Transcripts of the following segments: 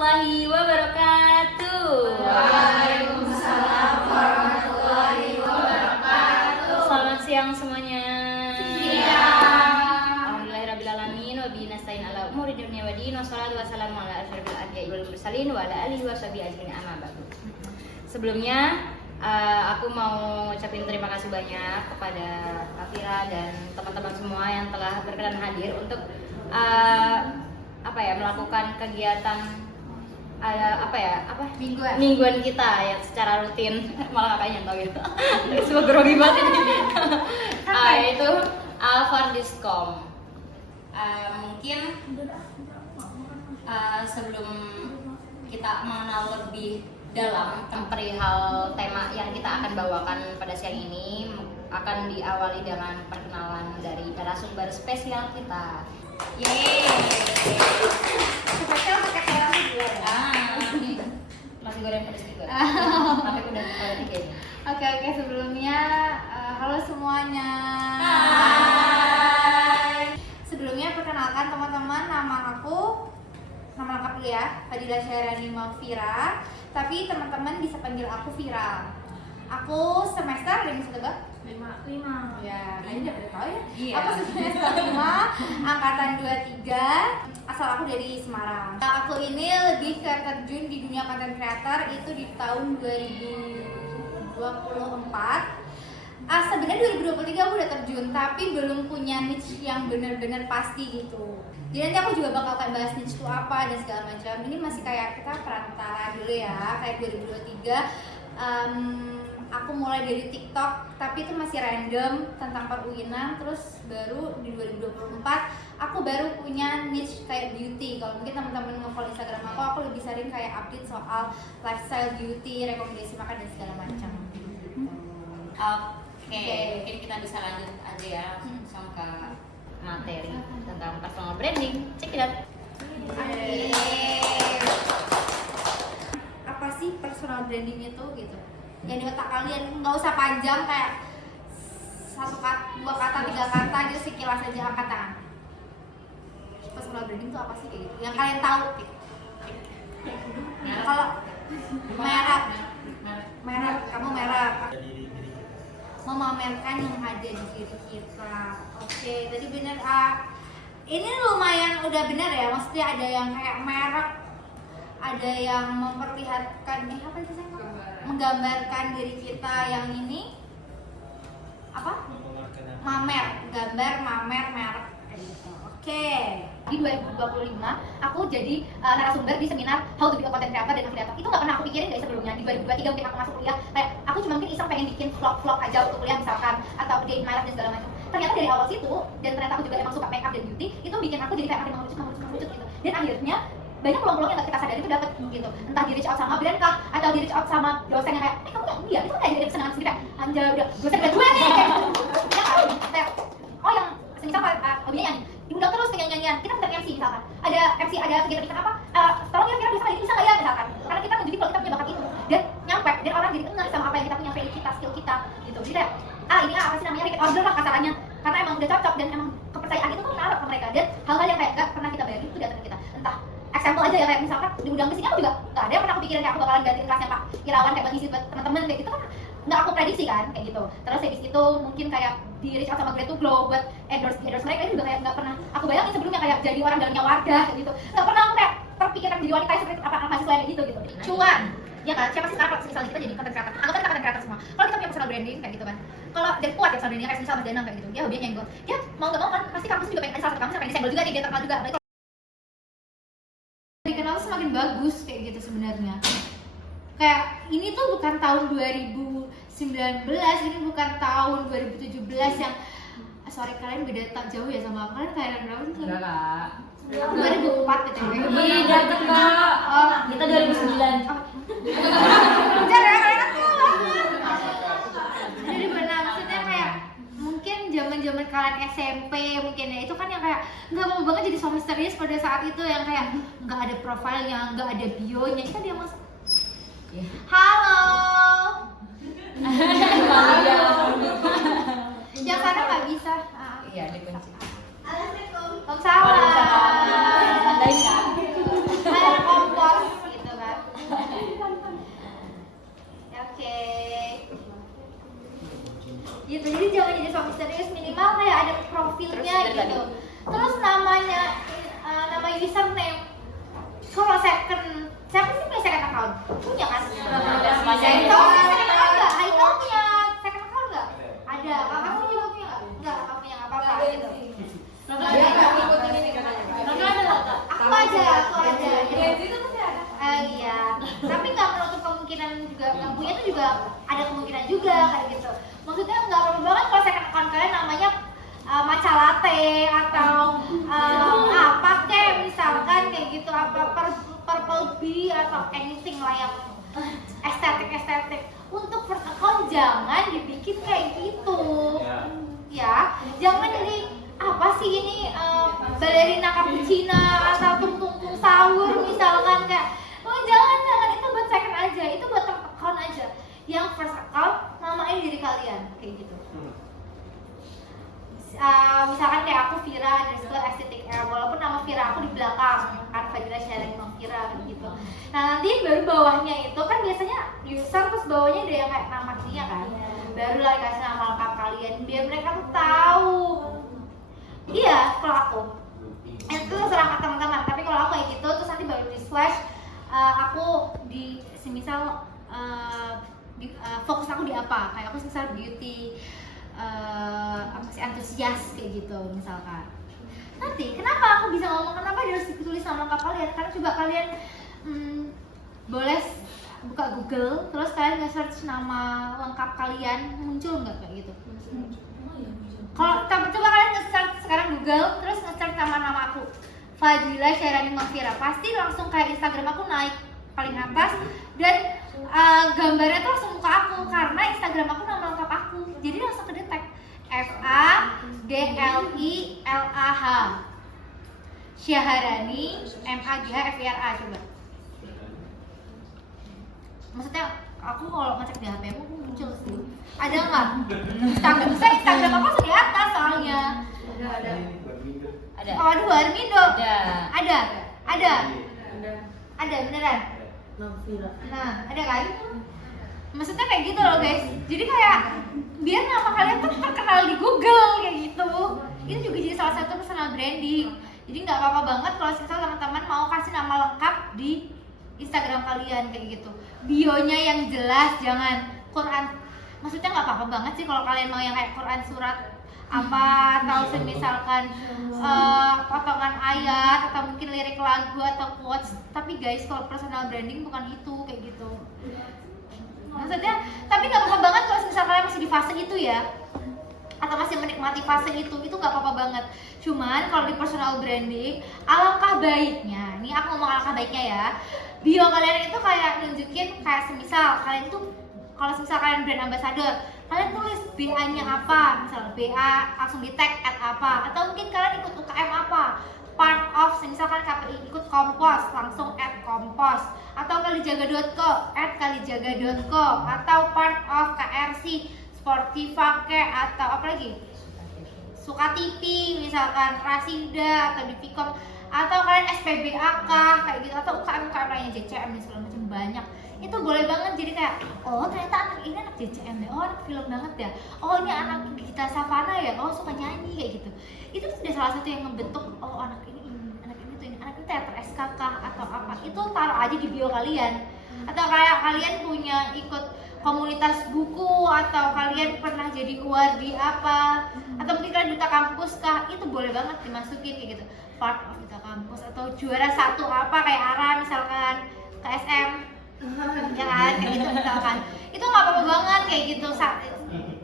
warahmatullahi wabarakatuh. Waalaikumsalam warahmatullahi wabarakatuh. Selamat siang semuanya. Siang. Alhamdulillahirrabbilalamin wa bihi nasta'in ala umuri dunya wa din. Wassalatu wassalamu ala asyrofil anbiya'i wal mursalin wa ala alihi washabihi ajmain, amma ba'du. Sebelumnya aku mau ucapin terima kasih banyak kepada Afira dan teman-teman semua yang telah berkenan hadir untuk melakukan kegiatan mingguan kita ya secara rutin. Malah ngapain tau gitu. Semua grogi banget ini. Itu Alfar Diskom. Mungkin sebelum kita mengenal lebih dalam perihal tema yang kita akan bawakan pada siang ini, akan diawali dengan perkenalan dari narasumber spesial kita. Yeay. Spesial pakai telur juga ya. Masih goreng pedas juga. Sampai udah tiga ini. Oke, sebelumnya halo semuanya. Hai. Sebelumnya perkenalkan teman-teman, nama lengkap dulu ya, Fadilah Syahrani Maufiera. Tapi teman-teman bisa panggil aku Vira. Aku semester dari Sudega 5. Ya, ini udah pada tahu ya. Iya. Aku semester 5, angkatan 23. Asal aku dari Semarang. Aku ini lebih ke terjun di dunia content creator itu di tahun 2024. Sebenarnya 2023 aku udah terjun, tapi belum punya niche yang benar-benar pasti gitu. Jadi nanti aku juga bakal kayak bahas niche itu apa dan segala macam. Ini masih kayak kita perantara dulu ya, kayak 2023. Aku mulai dari TikTok, tapi itu masih random tentang perwinan. Terus baru di 2024 aku baru punya niche kayak beauty. Kalau mungkin teman-teman nge-follow Instagram aku lebih sering kayak update soal lifestyle beauty, rekomendasi makan dan segala macam. Oke, mungkin kita bisa lanjut aja ya langsung ke materi tentang personal branding. Check it out. Apa sih personal branding itu gitu? Yang di otak kalian nggak usah panjang, kayak satu kata, dua kata, tiga kata gitu, sekilas aja angkat tangan. Personal branding itu apa sih kayak gitu? Yang kalian tahu gitu. Kalau merek, kamu merek. Memamerkan yang ada di diri kita. Oke, tadi bener. Ini lumayan udah bener ya. Maksudnya ada yang kayak merek, ada yang memperlihatkan apa itu saya menggambarkan diri kita yang ini apa? Gambar mamer merek kayak gitu. Oke. Di 2025 aku jadi narasumber di seminar How to be a Content Creator dan Affiliate. Itu nggak pernah aku pikirin guys sebelumnya. Di 2023 mungkin aku masuk kuliah, kayak aku cuma mungkin iseng pengen bikin vlog aja untuk kuliah misalkan, atau day in my life dan segala macam. Ternyata dari awal situ, dan ternyata aku juga emang suka makeup dan beauty, itu bikin aku jadi kayak makin mengerucut gitu. Dan akhirnya banyak peluang-peluang yang gak kita sadari itu dapat gitu. Entah di reach out sama brand kah, atau di reach out sama dosen yang kayak, kamu nggak dia, itu kan kayak jadi kesenangan sendiri, kayak anjay udah dosen udah tua nih kayak gitu. Ya kan? Kayak, oh yang misal hobinya nyanyi, diundang terus ke nyanyian, kita minta MC misalkan, ada MC, ada kegiatan event apa, tolong ya Vira bisa ini bisa nggak ya misalkan, karena kita nunjukin kalau kita punya bakat itu dan nyampe, dan orang jadi kenal sama apa yang kita punya, value kita, skill kita gitu. Jadi kayak ini apa sih namanya, repeat order lah kasarannya, karena emang udah cocok dan emang kepercayaan itu tuh naruh ke mereka, dan hal-hal yang kayak gak pernah kita bayangin itu datang ke kita. Entah example aja ya, kayak misalkan diundang ke sini aku juga gak ada yang pernah aku pikirin kayak aku bakalan gantiin kelasnya Pak Irawan kayak ngisi buat teman-teman kayak gitu kan, nggak aku prediksi kan kayak gitu. Terus habis itu mungkin kayak di reach out sama Great to Glow buat endorse mereka itu juga kayak nggak pernah aku bayangin sebelumnya, kayak jadi orang dalamnya Wardah kayak gitu. Nggak pernah aku kayak terpikirkan jadi wanita seperti apa mahasiswa kayak gitu. Cuan ya kan, siapa sih sekarang kalau misalnya kita jadi content creator, anggapnya kita content creator semua, kalau kita punya personal branding kayak gitu kan, kalau dan kuat ya personal branding, kayak misalnya Mas Danang kayak gitu, dia hobinya nyenggol, dia mau nggak mau kan pasti kampus juga pengen, salah satu kampus pengen disenggol juga nih, dia terkenal juga. Dikenal semakin bagus kayak gitu sebenarnya. Kayak ini tuh bukan tahun 2019, ini bukan tahun 2017 yang sorry kalian beda tak jauh ya sama aku, kalian kayak berapa sih? Enggak kak. 2004 gitu ya. Iya dapet kak. Kita 2009. Bentar ya kalian tuh. Jadi benar, maksudnya kayak mungkin zaman-zaman kalian SMP mungkin ya, itu kan yang kayak nggak mau banget jadi so misterius pada saat itu, yang kayak nggak ada profilnya, nggak ada bionya, kita dia masuk. Halo. Halo. Yang sana nggak bisa. Iya, dikunci. Assalamualaikum. Waalaikumsalam. Tandain kan? Ada kompos. username. Kalau second, siapa sih punya second account? Punya kan? Masih Haikal punya second account nggak? Haikal punya second account nggak? Ada. Kakakmu juga punya nggak? Nggak, kakak punya nggak apa-apa gitu. Aku aja. Iya. Tapi nggak menutup kemungkinan juga yang punya tuh juga ada kemungkinan juga kayak gitu. Maksudnya nggak apa-apa banget kalau second account kalian namanya matcha latte atau apa kek misalkan kayak gitu, apa purple bee atau anything lah yang estetik. Untuk first account jangan dibikin kayak gitu. Ya, jangan jadi apa sih ini ballerina cappuccino atau tung sahur misalkan kayak jangan itu buat second aja, itu buat third account aja. Yang first account namain diri kalian kayak gitu. Misalkan kayak aku Vira _aesthetic air, walaupun nama Vira aku di belakang kan Fadila sharing sama Vira gitu. Nah nanti baru bawahnya itu kan biasanya user terus bawahnya ada yang kayak nama aslinya kan, baru lah dikasih nama lengkap kalian biar mereka tuh tahu. Iya kalau aku itu serang teman-teman, tapi kalau aku kayak gitu terus nanti baru di slash aku di semisal fokus aku di apa, kayak aku misal beauty masih antusias kayak gitu misalkan. Nanti kenapa aku bisa ngomong kenapa dia harus ditulis nama lengkap kalian, karena coba kalian boleh buka Google terus kalian nge-search nama lengkap kalian, muncul nggak kayak gitu? Kalau coba kalian nge-search sekarang Google terus nge-search nama aku Fadila Syairani Mafira, pasti langsung kayak Instagram aku naik paling atas dan gambarnya tuh langsung muka aku karena Instagram aku nama lengkap aku, jadi langsung kedetek FADLILAH Syaharani MAGHFIRA. Coba maksudnya aku kalau ngecek di HP aku muncul sih, ada nggak? Instagram aku langsung di atas soalnya. Ada. Oh aduh Armindo. Ada beneran. Nah, ada kan? Maksudnya kayak gitu loh guys. Jadi kayak biar nama kalian tuh terkenal di Google kayak gitu. Itu juga jadi salah satu personal branding. Jadi nggak apa-apa banget kalau misalnya teman-teman mau kasih nama lengkap di Instagram kalian kayak gitu. Bionya yang jelas, jangan Quran. Maksudnya nggak apa-apa banget sih kalau kalian mau yang kayak Quran surat apa atau semisalkan potongan ayat atau mungkin lirik lagu atau quotes. Tapi guys kalau personal branding bukan itu kayak gitu. Maksudnya tapi nggak apa-apa banget kalau misalkan kalian masih di fase itu ya, atau masih menikmati fase itu nggak apa-apa banget. Cuman kalau di personal branding alangkah baiknya, ini aku ngomong alangkah baiknya ya, bio kalian itu kayak nunjukin kayak semisal kalian tuh kalau misal kalian brand ambassador, kalian tulis BA-nya apa, misal BA langsung di tag at apa, atau mungkin kalian ikut UKM apa, part of, misalkan KPI ikut kompos, langsung at kompos, atau kalijaga.co, at kalijaga.co, atau part of KRC, Sportiva atau apa lagi? Suka TV, misalkan Rasida atau Divikom, atau kalian SPBAK kayak gitu, atau UKM lainnya JCM dan segala macam banyak. Itu boleh banget, jadi kayak oh ternyata anak ini anak JCM ya, oh anak film banget ya, oh ini anak Gita Savana ya, oh suka nyanyi kayak gitu. Itu tuh udah salah satu yang ngebentuk oh anak ini anak ini teater SKK atau apa, itu taruh aja di bio kalian. Atau kayak kalian punya ikut komunitas buku, atau kalian pernah jadi wardi apa, atau mungkin kalian duta kampus kah, itu boleh banget dimasukin kayak gitu, part of duta kampus, atau juara satu apa kayak Ara misalkan KSM ya kan, kayak gitu misalkan. Itu nggak apa-apa banget kayak gitu,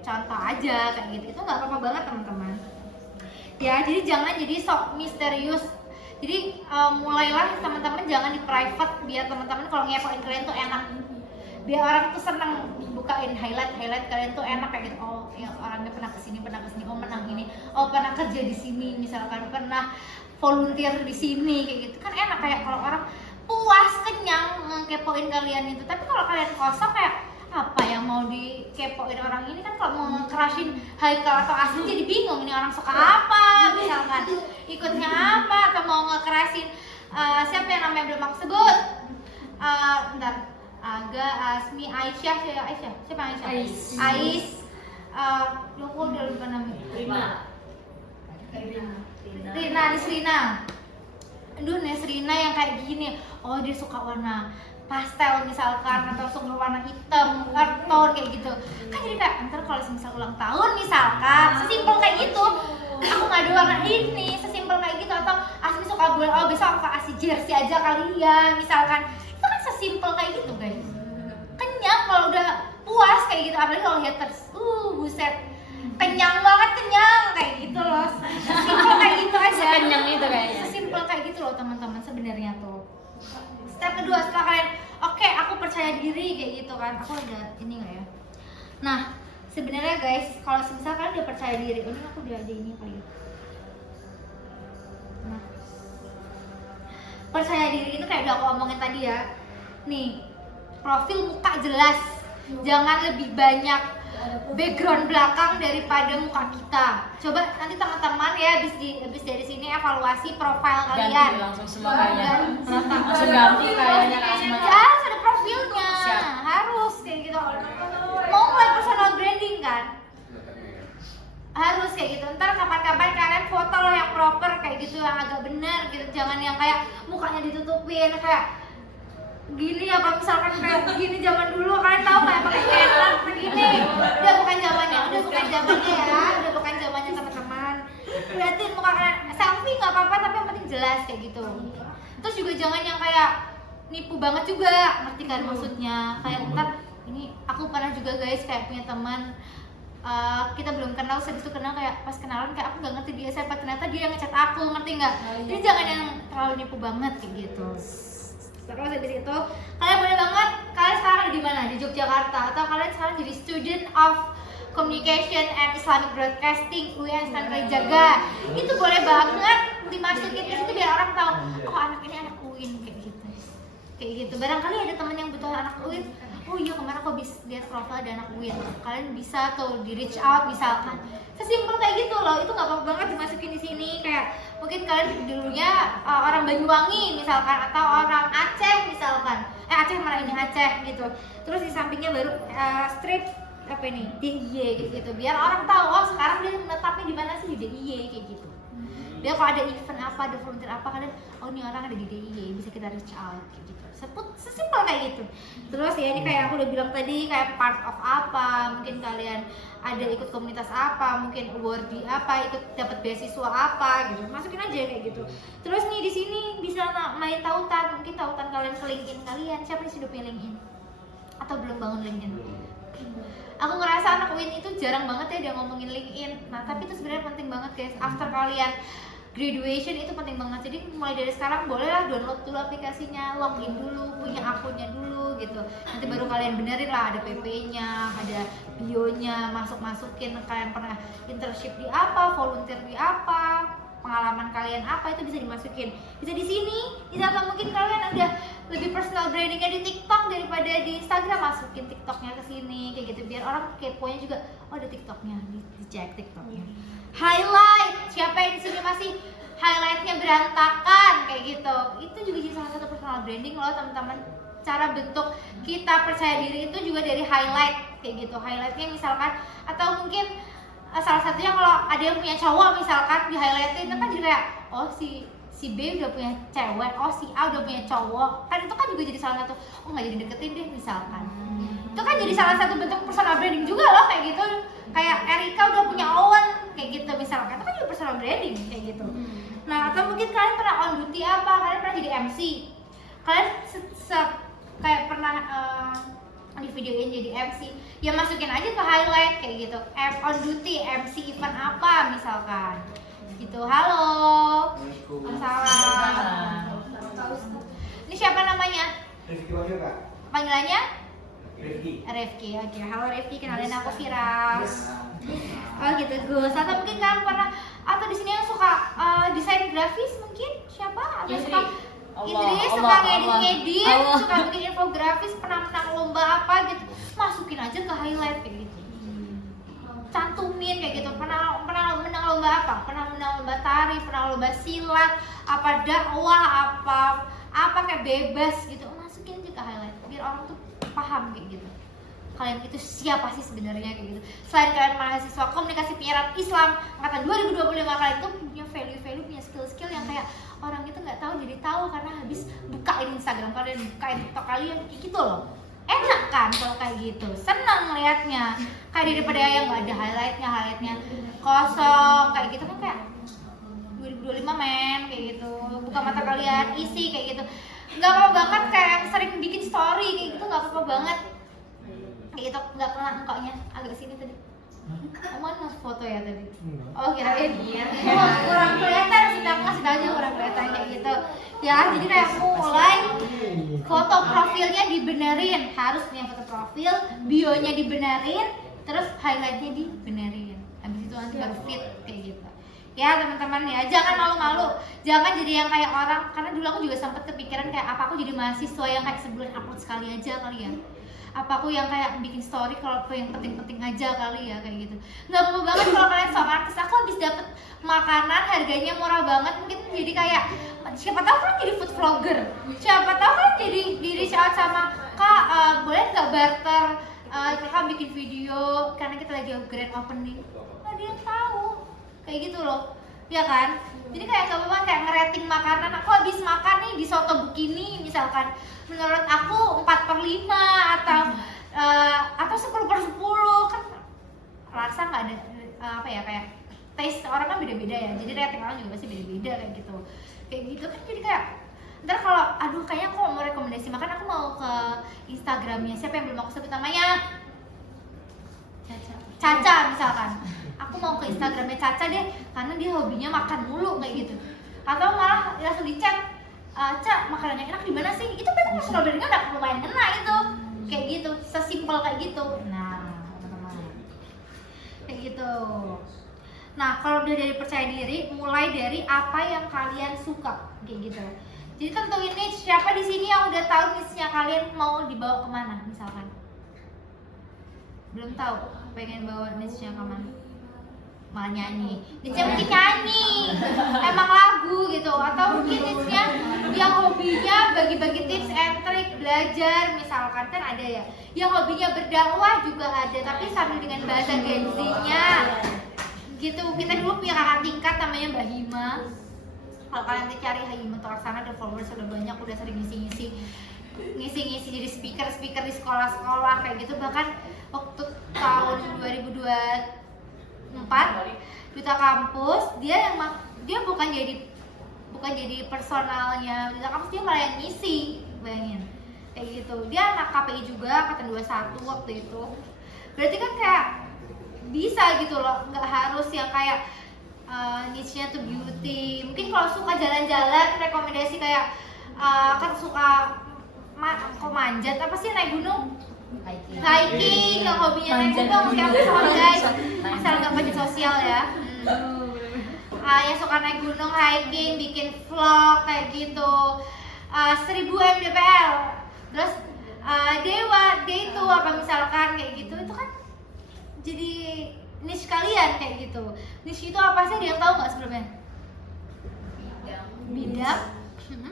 contoh aja kayak gitu, itu nggak apa-apa banget teman-teman ya. Jadi jangan jadi sok misterius. Jadi mulailah teman-teman jangan di private, biar teman-teman kalau ngepoin kalian tuh enak, biar orang tuh seneng bukain highlight kalian tuh enak kayak gitu. Oh ya orangnya pernah kesini, oh menang ini, oh pernah kerja di sini misalkan, pernah volunteer di sini kayak gitu kan enak, kayak kalau orang puas kenyang ngekepoin kalian itu. Tapi kalau kalian kosong kayak apa yang mau dikepoin orang ini kan, kalau mau nge-crushin Haikal atau Asli jadi bingung ini orang suka apa misalkan, ikutnya apa, atau mau nge-crushin siapa yang namanya belum aku sebut, bentar, Aga, Asmi, Aisyah, siapa Aisyah? Ais, aku udah lupa namanya. Rina. aduh Nesrina yang kayak gini, oh dia suka warna pastel misalkan atau suka warna hitam, karton kayak gitu. Kan jadi kayak ntar kalau misal ulang tahun misalkan, sesimpel kayak gitu. Aku ngadu warna ini, sesimpel kayak gitu. Atau Asmi suka bulan, oh besok aku kasih jersey aja kali ya misalkan. Itu kan sesimpel kayak gitu guys. Kenyang kalau udah puas kayak gitu, apalagi kalau haters, buset, kenyang banget, kenyang kayak gitu loh. Sesimpel kayak gitu aja. Kenyang itu kayaknya. Sesimpel kayak gitu loh teman-teman sebenarnya tuh. Step kedua setelah kalian, oke, aku percaya diri kayak gitu kan, aku udah ini nggak ya? Nah sebenarnya guys, kalau misalkan kalian udah percaya diri, ini aku udah ada ini kali ya. Nah, percaya diri itu kayak udah aku omongin tadi ya. Nih, profil muka jelas, jangan lebih banyak background belakang daripada muka kita. Coba nanti teman-teman ya habis dari sini evaluasi profil kalian. Ganti langsung semua kayaknya. Langsung ganti kayaknya langsung aja. Ya, ada profilnya. Siap. Harus kayak gitu. Mau mulai personal branding kan? Harus kayak gitu. Ntar kapan-kapan kalian foto loh yang proper kayak gitu, yang agak benar gitu. Jangan yang kayak mukanya ditutupin kayak gini apa misalkan kayak gini zaman dulu kalian tahu kayak pakai Canon begini. Udah bukan zamannya ya, udah bukan zamannya teman-teman. Liatin muka kalian, selfie nggak apa-apa tapi yang penting jelas kayak gitu. Terus juga jangan yang kayak nipu banget juga, ngerti kan maksudnya? Kayak ntar ini aku pernah juga guys kayak punya teman, kita belum kenal, habis itu kenal kayak pas kenalan kayak aku nggak ngerti dia siapa, ternyata dia yang ngechat aku, ngerti nggak? Jadi jangan yang terlalu nipu banget kayak gitu. Terus habis itu kalian boleh banget, kalian sekarang ada di mana? Di Yogyakarta, atau kalian sekarang jadi student of Communication and Islamic Broadcasting UIN Sunan Kalijaga. Itu boleh banget dimasukin ke situ biar orang tahu, oh anak ini anak UIN kayak gitu. Kayak gitu. Barangkali ada teman yang butuh anak UIN. Oh iya, kemarin aku bisa lihat profil ada anak UIN. Kalian bisa tuh di reach out misalkan. Sesimpel kayak gitu loh. Itu nggak apa-apa banget dimasukin di sini. Kayak mungkin kalian dulunya orang Banyuwangi misalkan, atau orang Aceh misalkan. Aceh mana ini Aceh gitu. Terus di sampingnya baru street apa ini DIY gitu. Biar orang tahu, oh sekarang dia menetapnya di mana sih, di DIY kayak gitu. Biar kalau ada event apa, ada volunteer apa, kalian oh ini orang ada di DIY, bisa kita reach out kayak gitu. Sesimpel kayak gitu. Terus ya ini kayak aku udah bilang tadi, kayak part of apa, mungkin kalian ada ikut komunitas apa, mungkin awardee apa, ikut dapat beasiswa apa gitu, masukin aja kayak gitu. Terus nih di sini bisa main tautan, mungkin tautan kalian ke LinkedIn kalian. Siapa nih sudah punya LinkedIn atau belum bangun LinkedIn? Aku ngerasa anak UIN itu jarang banget ya dia ngomongin LinkedIn. Nah tapi itu sebenarnya penting banget guys. After kalian graduation itu penting banget. Jadi mulai dari sekarang bolehlah download dulu aplikasinya, login dulu, punya akunnya dulu gitu. Nanti baru kalian benerin lah, ada PP-nya, ada bio-nya, masukin kalian pernah internship di apa, volunteer di apa, pengalaman kalian apa, itu bisa dimasukin. Bisa di sini, bisa atau mungkin kalian udah lebih personal brandingnya di TikTok daripada di Instagram, masukin TikToknya ke sini kayak gitu biar orang keponya juga, oh ada TikToknya, dicek TikToknya. Highlight, siapa yang di sini masih highlightnya berantakan kayak gitu, itu juga jadi salah satu personal branding loh teman-teman. Cara bentuk kita percaya diri itu juga dari highlight kayak gitu. Highlightnya misalkan, atau mungkin salah satunya kalau ada yang punya cowok misalkan di highlightin, itu kan jadi kayak oh si B udah punya cewek, oh si A udah punya cowok, kan itu kan juga jadi salah satu, oh nggak jadi deketin deh misalkan. Itu kan jadi salah satu bentuk personal branding juga loh kayak gitu. Kayak Erika udah punya Owen kayak gitu misalkan, itu kan juga personal branding kayak gitu. Nah atau mungkin kalian pernah on duty apa, kalian pernah jadi MC, kalian kayak pernah di videoin jadi MC, ya masukin aja ke highlight kayak gitu, on duty MC event apa misalkan gitu. Halo, salam. Ini siapa namanya? Rifki Wahyu Kak. Panggilannya? Rifki. Oke, halo Rifki, kenalin aku Firas. Oh gitu, Gus. Atau mungkin kalian pernah, atau di sini yang suka desain grafis mungkin siapa? Atau suka Idris, suka ngedit, suka bikin infografis, pernah menang lomba apa gitu, masukin aja ke highlight kayak gitu. Cantumin kayak gitu, pernah menang lomba apa? Pernah menang lomba tari, pernah lomba silat, apa dakwah, apa kayak bebas gitu, masukin aja ke highlight biar orang tuh paham kayak gitu. Kalian itu siapa sih sebenarnya kayak gitu. Selain kalian mahasiswa komunikasi penyiaran Islam angkatan 2025, kalian tuh punya value, punya skill yang kayak orang itu nggak tahu jadi tahu karena habis bukain Instagram kalian, bukain TikTok kalian kayak gitu loh. Enak kan kalau kayak gitu, seneng liatnya. Kayak daripada yang nggak ada highlightnya kosong kayak gitu kan, kayak 2025 men kayak gitu. Buka mata kalian, isi kayak gitu. Nggak apa-apa banget kayak yang sering bikin story kayak gitu, nggak apa-apa banget kayak gitu. Nggak pernah mukanya agak sini tadi. Kamu kan foto ya tadi? Oh kirain kurang kelihatan sih, aku ngasih tau aja kurang kelihatan kayak gitu ya. Jadi kayak mulai foto profilnya dibenerin, harus punya foto profil, bionya dibenerin, terus highlightnya dibenerin, habis itu nanti baru fit kayak gitu ya teman-teman ya. Jangan malu-malu, jangan jadi yang kayak orang, karena dulu aku juga sempat kepikiran kayak apa aku jadi mahasiswa yang kayak sebulan upload sekali aja kali ya, apa aku yang kayak bikin story kalau aku yang penting-penting aja kali ya kayak gitu. Nggak apa-apa banget kalau kalian sama artis. Aku habis dapet makanan harganya murah banget, mungkin jadi kayak siapa tahu kan jadi food vlogger, siapa tahu kan jadi di reach out sama kak, boleh nggak barter, kakak bikin video karena kita lagi grand opening. Nggak ada yang tahu kayak gitu loh ya kan. Jadi kayak gak apa-apa kayak ngerating makanan. Aku habis makan nih di soto begini misalkan, menurut aku 4/5 atau 10/10 kan rasa nggak ada apa ya, kayak taste orang kan beda-beda ya, jadi rating orang juga pasti beda-beda kayak gitu kan. Jadi kayak ntar kalau aduh kayaknya aku mau rekomendasi makan, aku mau ke Instagramnya siapa yang belum aku sebut namanya, Caca misalkan, aku mau ke Instagramnya Caca deh karena dia hobinya makan mulu kayak gitu, atau malah langsung dicek, Ca makanannya enak di mana sih, itu berarti strawberry-nya udah lumayan kena itu kayak gitu, sesimpel kayak gitu. Nah teman-teman kayak gitu. Nah kalau udah dari percaya diri, mulai dari apa yang kalian suka kayak gitu. Jadi tentuin niche, siapa di sini yang udah tahu niche-nya kalian mau dibawa kemana misalkan? Belum tahu pengen bawa niche-nya kemana? Malah nyanyi, niche-nya mungkin nyanyi, emang lagu gitu, atau mungkin niche-nya yang hobinya bagi-bagi tips and trick, belajar misalkan kan ada ya. Yang hobinya berdakwah juga ada, tapi sambil dengan bahasa Gen Z-nya gitu. Kita dulu punya kakak tingkat namanya Mbak Hima. Kalau kalian cari Hima Torsana, ada followers udah banyak, udah sering ngisi jadi speaker di sekolah-sekolah kayak gitu. Bahkan waktu tahun 2024 duta kampus, dia bukan jadi personalnya duta kampus, dia malah yang ngisi, bayangin kayak gitu. Dia anak KPI juga, angkatan 21 waktu itu. Berarti kan kayak bisa gitu loh, nggak harus yang kayak niche-nya tuh beauty. Mungkin kalau suka jalan-jalan, rekomendasi kayak kan suka kok manjat, apa sih, naik gunung, hiking, yang hobinya naik gunung, siapa sama guys, asal nggak baju sosial ya. Yang suka naik gunung, hiking, bikin vlog kayak gitu, 1000 mdpl, terus dewa, day itu apa misalkan kayak gitu, itu kan jadi niche kalian kayak gitu. Niche itu apa sih, dia tahu nggak sebelumnya? Bidang,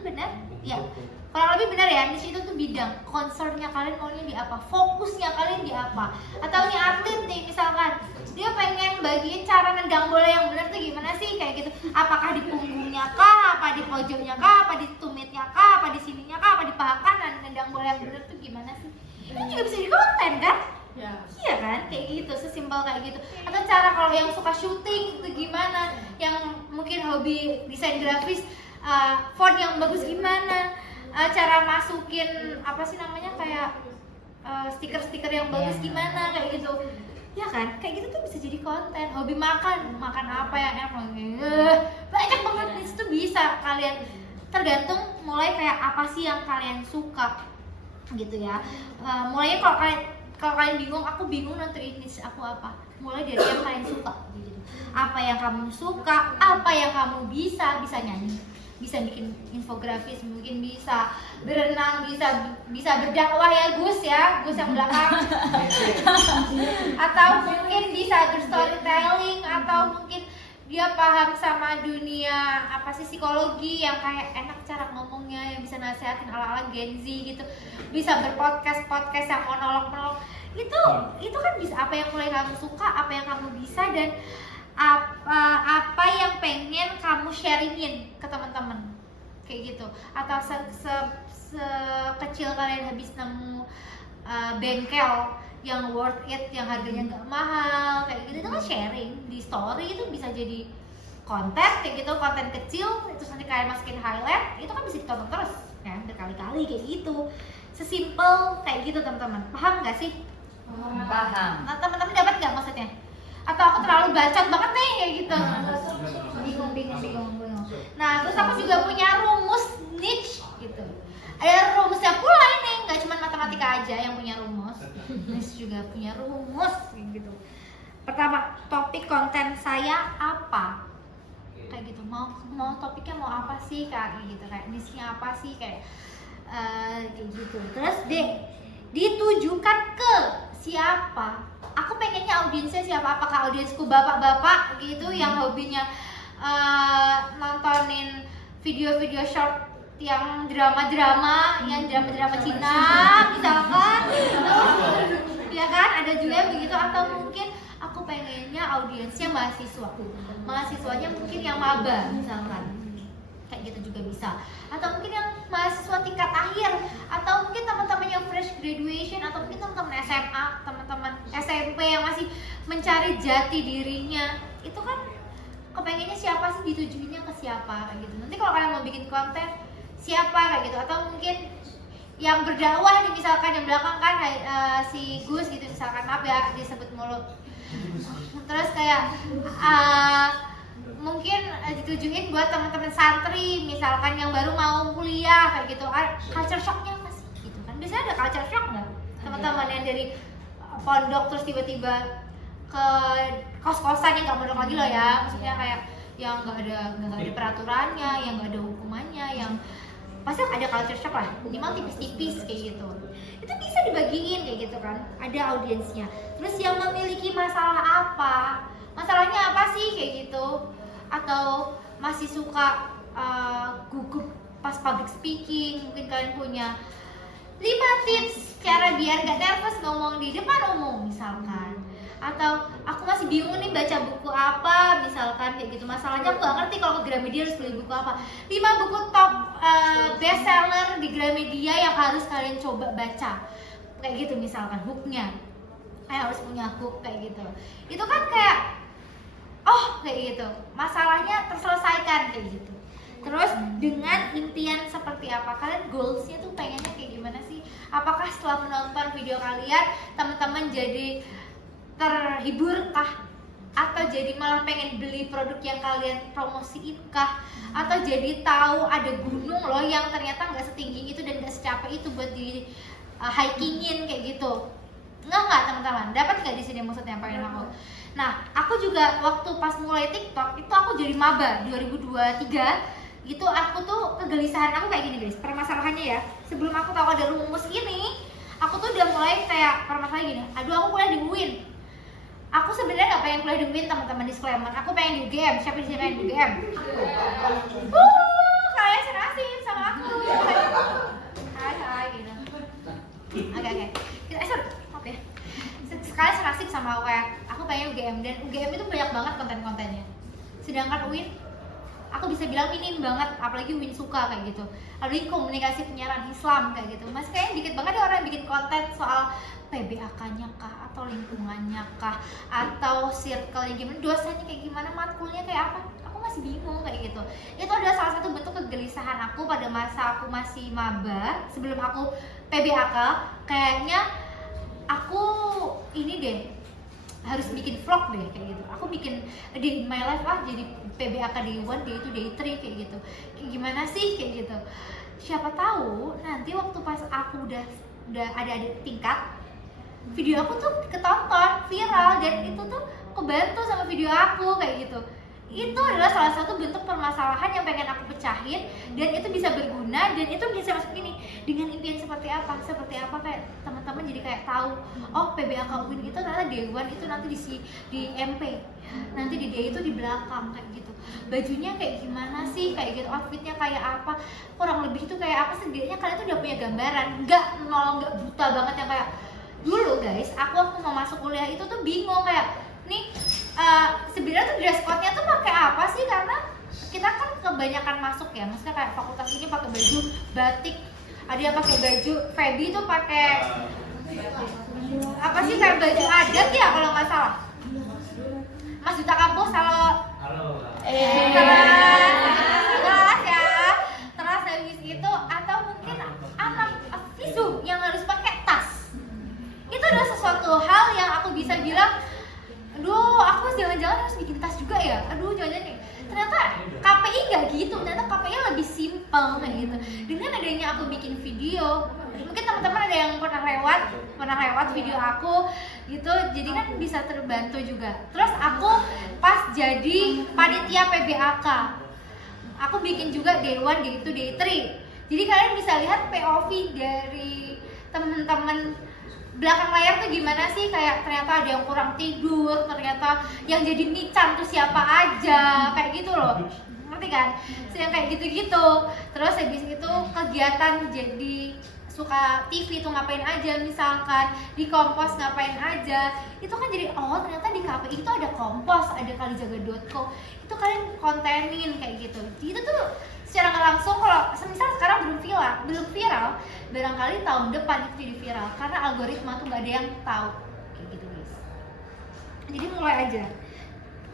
benar? Ya, kurang lebih benar ya. Niche itu tuh bidang, concernnya kalian maunya di apa, fokusnya kalian di apa. Atau nih atlet nih misalkan, dia pengen bagiin cara nendang bola yang benar tuh gimana sih kayak gitu. Apakah di punggungnya kah, apa di pojoknya kah, apa di tumitnya kah, apa di sininya kah, apa di paha kanan, nendang bola yang benar tuh gimana sih. Itu juga bisa jadi konten kan? Ya. Iya kan, kayak gitu, sesimpel kayak gitu. Atau cara kalau yang suka syuting itu gimana, yang mungkin hobi desain grafis, font yang bagus gimana, cara masukin apa sih namanya kayak stiker-stiker yang bagus gimana kayak gitu. Ya kan, kayak gitu tuh bisa jadi konten. Hobi makan apa yang enak, banyak banget di situ bisa kalian. Tergantung mulai kayak apa sih yang kalian suka gitu ya. Mulainya kalau kalian bingung, aku bingung nentuin niche aku apa. Mulai dari yang kalian suka gitu. Apa yang kamu suka, apa yang kamu bisa nyanyi, bisa bikin infografis, mungkin bisa berenang, bisa berdakwah ya Gus yang belakang. Atau mungkin bisa berstorytelling, atau mungkin dia paham sama dunia apa sih psikologi yang kayak enak cara ngomongnya, yang bisa nasihatin ala-ala Gen Z gitu. Bisa berpodcast yang monolog. Itu kan bisa apa yang mulai kamu suka, apa yang kamu bisa, dan apa yang pengen kamu sharingin ke teman-teman. kayak gitu, atau sekecil kalian habis nemu bengkel yang worth it, yang harganya nggak mahal kayak gitu, itu kan sharing di story, itu bisa jadi konten kayak gitu, konten kecil terus nanti kalian masukin highlight, itu kan bisa ditonton terus kan berkali-kali kayak gitu, sesimpel kayak gitu teman-teman. Paham nggak sih? Paham. Nah, teman-teman dapat nggak maksudnya? Atau aku terlalu bacot banget nih kayak gitu? Bingung. Nah, terus aku juga punya rumus niche gitu. Ada rumusnya pula ini, nggak cuma matematika aja yang punya rumus. Niche juga punya rumus kayak gitu. Pertama, topik konten saya apa? Kayak gitu. Mau topiknya mau apa sih kayak gitu, kayak niche-nya apa sih kayak gitu. Terus ditujukan ke siapa? Aku pengennya audiensnya siapa? Apakah audiensku bapak-bapak gitu yang hobinya nontonin video-video short yang drama-drama Cina misalkan gitu, ya kan? Ada juga yang begitu. Atau mungkin aku pengennya audiensnya mahasiswanya mungkin yang maba misalkan, kayak gitu juga bisa. Atau mungkin yang mahasiswa tingkat akhir, atau mungkin teman-teman yang fresh graduation, atau mungkin teman-teman SMA, teman-teman SMP yang masih mencari jati dirinya. Itu kan kepengennya siapa sih, ditujuinnya ke siapa kayak gitu. Nanti kalau kalian mau bikin konten siapa kayak gitu. Atau mungkin yang berdakwah nih misalkan yang belakang kan si Gus gitu misalkan, maaf ya disebut mulu. Terus kayak mungkin ditujuin buat teman-teman santri misalkan yang baru mau kuliah kayak gitu. Culture shocknya apa sih gitu kan? Biasanya ada culture shock nggak teman-teman yang dari pondok terus tiba-tiba ke kos-kosan yang nggak pondok lagi loh ya, maksudnya kayak yang nggak ada peraturannya, yang nggak ada hukumannya, yang pasti ada culture shock lah, minimal tipis-tipis kayak gitu. Itu bisa dibagiin kayak gitu kan, ada audiensnya. Terus yang memiliki masalah apa, masalahnya apa sih kayak gitu. Atau masih suka gugup pas public speaking, mungkin kalian punya 5 tips cara biar gak nervous ngomong di depan umum misalkan. Atau aku masih bingung nih baca buku apa misalkan kayak gitu. Masalahnya aku gak ngerti kalau ke Gramedia harus beli buku apa. 5 buku top best seller di Gramedia yang harus kalian coba baca. Kayak gitu misalkan, hooknya harus punya hook kayak gitu. Itu kan kayak kayak gitu, masalahnya terselesaikan kayak gitu. Terus dengan impian seperti apa, kalian goalsnya tuh pengennya kayak gimana sih? Apakah setelah menonton video kalian teman-teman jadi terhibur kah? Atau jadi malah pengen beli produk yang kalian promosiin kah? Atau jadi tahu ada gunung loh yang ternyata nggak setinggi itu dan nggak secapek itu buat di hikingin kayak gitu? Nggak teman-teman, dapat nggak di sini maksudnya pengen aku? Nah, aku juga waktu pas mulai TikTok itu aku jadi maba 2023 gitu. Aku tuh kegelisahan aku kayak gini guys, permasalahannya ya. Sebelum aku tahu ada rumus ini, aku tuh udah mulai kayak permasalahan gini. Aduh, aku kuliah di UIN. Aku sebenarnya nggak pengen kuliah di UIN, teman-teman, disclaimer. Aku pengen di UGM. Siapa di sini pengen di UGM? Kalian senasib sama aku. Hai gitu. Oke. Sorry, maaf ya. Sekalian senasib sama aku ya. Aku pengen UGM, dan UGM itu banyak banget konten-kontennya. Sedangkan UIN aku bisa bilang minim banget, apalagi UIN suka kayak gitu. Apalagi komunikasi penyiaran Islam kayak gitu. Masih kayaknya dikit banget ya orang yang bikin konten soal PBAK-nya kah, atau lingkungannya kah, atau circle-nya gimana, dosanya kayak gimana, matkulnya kayak apa. Aku masih bingung kayak gitu. Itu adalah salah satu bentuk kegelisahan aku pada masa aku masih maba, sebelum aku PBAK. Kayaknya aku ini deh harus bikin vlog deh kayak gitu. Aku bikin di my life jadi PBAK day 1, day 2, day 3 kayak gitu. Kayak gimana sih kayak gitu. Siapa tahu nanti waktu pas aku udah ada tingkat, video aku tuh ketonton viral dan itu tuh kebantu sama video aku kayak gitu. Itu adalah salah satu bentuk permasalahan yang pengen aku pecahin, dan itu bisa berguna, dan itu bisa masuk ini dengan impian seperti apa kayak teman-teman jadi kayak tahu, oh PBAK UIN itu ternyata Dewan itu nanti di MP, nanti di D itu di belakang kayak gitu. Bajunya kayak gimana sih kayak gitu, outfitnya kayak apa, kurang lebih itu kayak apa, setidaknya kalian tuh udah punya gambaran, nggak buta banget yang kayak dulu guys. Aku waktu mau masuk kuliah itu tuh bingung kayak nih sebenarnya tuh dress code-nya tuh pakai apa sih, karena kita kan kebanyakan masuk ya, maksudnya kayak fakultas ini pakai baju batik, ada yang pakai baju Feby itu pakai apa sih, kayak baju adat ya kalau nggak salah. Mas Duta Kampus, halo. Terus ya, terus habis itu atau mungkin anak visum yang harus pakai tas. Itu adalah sesuatu hal yang aku bisa bilang, aduh, aku jangan-jangan harus bikin tas juga ya. Aduh, jangan-jangan nih. Ternyata KPI nggak gitu, ternyata KPI lebih simpel kayak gitu. Dengan adanya aku bikin video, mungkin teman-teman ada yang pernah lewat video aku gitu, jadi kan bisa terbantu juga. Terus aku pas jadi panitia PBAK, aku bikin juga day 1, day 2, day 3. Jadi kalian bisa lihat POV dari teman-teman belakang layar tuh gimana sih, kayak ternyata ada yang kurang tidur, ternyata yang jadi mican tuh siapa aja, kayak gitu loh, ngerti kan? Yang kayak gitu-gitu. Terus habis itu kegiatan jadi suka TV tuh ngapain aja, misalkan di Kompos ngapain aja, itu kan jadi oh ternyata di KPI itu ada Kompos, ada kalijaga.co, itu kalian kontenin kayak gitu. Itu tuh secara nggak langsung, kalau semisal sekarang belum viral, barangkali tahun depan itu jadi viral karena algoritma tuh nggak ada yang tahu kayak gitu guys. Jadi mulai aja.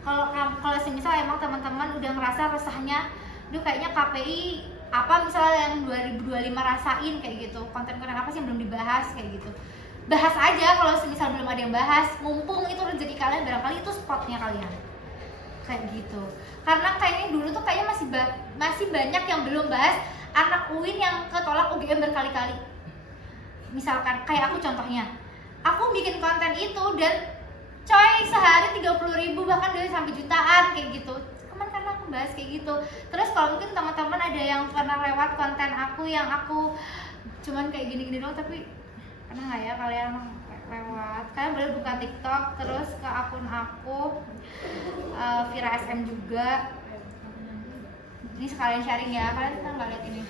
Kalau semisal emang teman-teman udah ngerasa resahnya, duh kayaknya KPI apa misalnya yang 2025 rasain kayak gitu, konten-konten apa sih yang belum dibahas kayak gitu, bahas aja. Kalau semisal belum ada yang bahas, mumpung itu rezeki kalian, barangkali itu spotnya kalian kayak gitu. Karena kayaknya dulu tuh kayaknya masih banyak yang belum bahas anak UIN yang ketolak UGM berkali-kali. Misalkan kayak aku contohnya, aku bikin konten itu dan coy sehari 30.000 bahkan dari sampai jutaan kayak gitu. Karena aku bahas kayak gitu. Terus kalau mungkin teman-teman ada yang pernah lewat konten aku yang aku cuman kayak gini-gini doang, tapi pernah nggak ya kalian lewat? Kalian boleh buka TikTok terus ke akun aku Vira SM juga. Ini sekalian sharing ya, kalian pernah nggak lihat ini?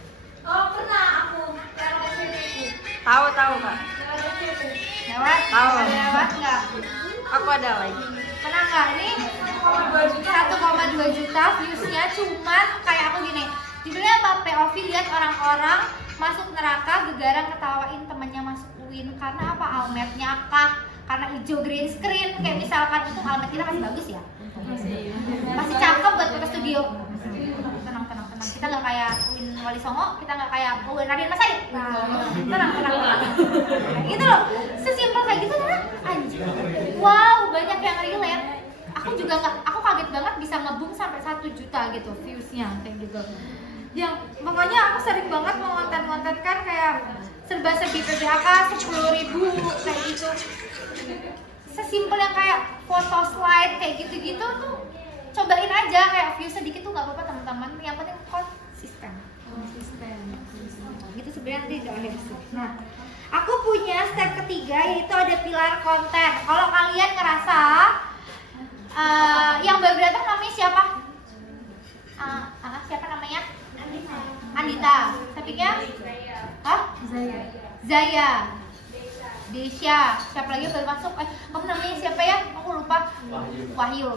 Oh pernah aku lewat sini. Tahu Kak. Lewat? Tahu. Ada lewat nggak? Aku ada lagi. Pernah nggak? Ini 1,2 juta viewsnya, cuman kayak aku gini, judulnya apa? POV lihat orang-orang masuk neraka gegara ketawain temannya masuk UIN. Karena apa? Almetnya kah? Karena hijau green screen. Kayak misalkan untuk almet kita masih bagus ya, masih cakep buat foto studio. Tenang. Kita nggak kayak UIN Wali Songo, kita nggak kayak UIN Raden Mas Said. Tenang. Kayak gitu loh, sesimpel kayak gitu kan? Anjir, wow, banyak yang relate. Aku kaget banget bisa ngebum sampai 1 juta gitu viewsnya kayak gitu. Yang pokoknya aku sering banget mau konten kan kayak serba-serbi PBAK 10.000 kayak gitu. Sesimpel yang kayak foto slide kayak gitu-gitu tuh cobain aja, kayak view sedikit tuh nggak apa-apa teman-teman, yang penting konsisten. Gitu sebenarnya nanti udah akhir sih. Nah, aku punya step ketiga yaitu ada pilar konten. Kalau kalian ngerasa yang baru datang namanya siapa? Siapa namanya? Andita. Tapi-nya? Hah? Zaya. Desya. Siapa lagi yang baru masuk? Kamu namanya siapa ya? Aku lupa. Wahyu.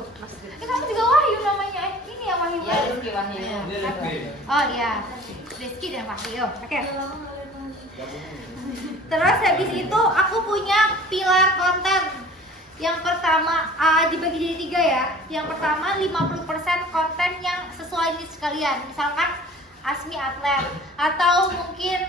Kamu juga Wahyu namanya. Ini ya Wahyu. Ya, Rizky Wahyu. Oh iya. Rizky dan Wahyu. Oke. Terus habis itu aku punya pilar konten. Yang pertama dibagi jadi 3 ya. Yang pertama 50% konten yang sesuai niche kalian. Misalkan Asmi atlet, atau mungkin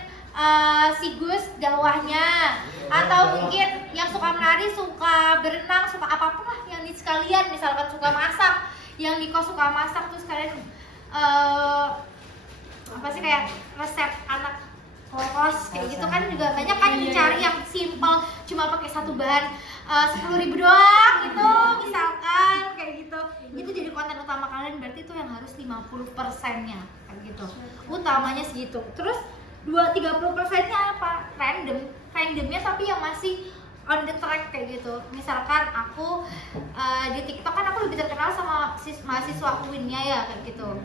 si Gus dakwahnya, atau mungkin yang suka menari, suka berenang, suka apapun lah yang niche kalian. Misalkan suka masak, yang Niko suka masak, terus kalian apa sih kayak resep anak kos kayak gitu kan juga banyak kan dicari yang simple, cuma pakai satu bahan 10.000 doang gitu misalkan kayak gitu. Itu jadi konten utama kalian, berarti itu yang harus 50%-nya kayak gitu. Utamanya segitu. Terus 30%-nya apa? Randomnya tapi yang masih on the track kayak gitu. Misalkan aku di TikTok kan aku lebih terkenal sama mahasiswa UIN-nya ya kayak gitu.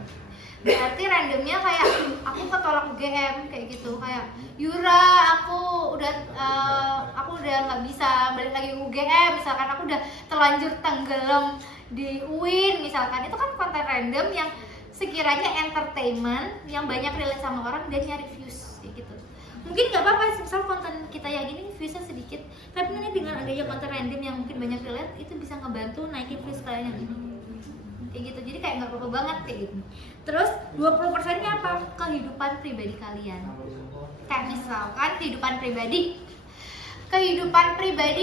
Berarti randomnya kayak aku ketolak UGM kayak gitu, kayak Yura aku udah nggak bisa balik lagi UGM, misalkan aku udah terlanjur tenggelam di UIN misalkan. Itu kan konten random yang sekiranya entertainment yang banyak relate sama orang dan nyari views kayak gitu. Mungkin nggak apa-apa misal konten kita yang ini viewsnya sedikit, tapi nanti dengan adanya konten random yang mungkin banyak relate itu bisa ngebantu naikin views kalian yang ini kayak gitu. Jadi kayak nggak apa-apa banget kayak gitu. Terus 20%-nya apa? Kehidupan pribadi kalian. Kayak misalkan kehidupan pribadi